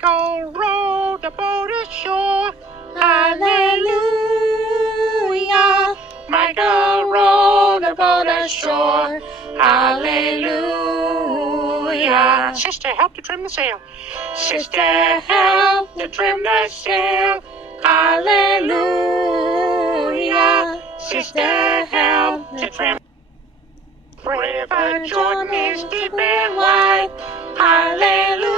Michael rowed the boat ashore. Hallelujah. Michael rowed the boat ashore. Hallelujah. Sister, help to trim the sail. Sister, help to trim the sail. Hallelujah. Sister, help to trim. River Jordan is deep and wide. Hallelujah.